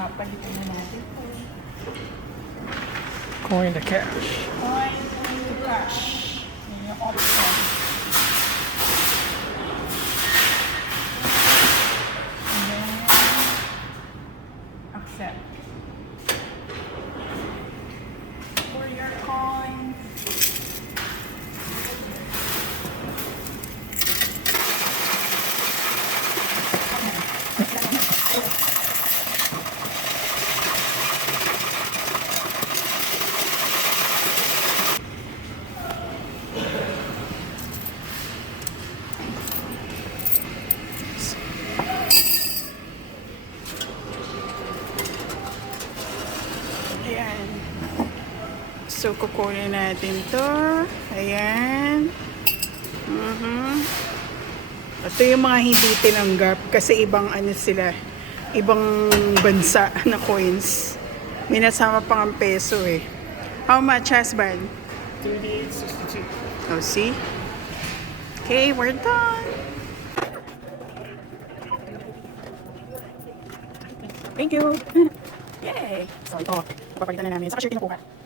Papalitan na natin po. Coin to cash. Coin to cash. Yan yung option. And then, accept. For your coins. Ayan. So, kukunin natin to. Ayan. Ito yung mga hindi tinanggap kasi ibang ano sila, ibang bansa na coins. May nasama pang ang peso eh. How much, husband? 38.62. Oh, see? Okay, we're done. Thank you. Yay! So ito, papalitan na namin. Saka siya kinukuha.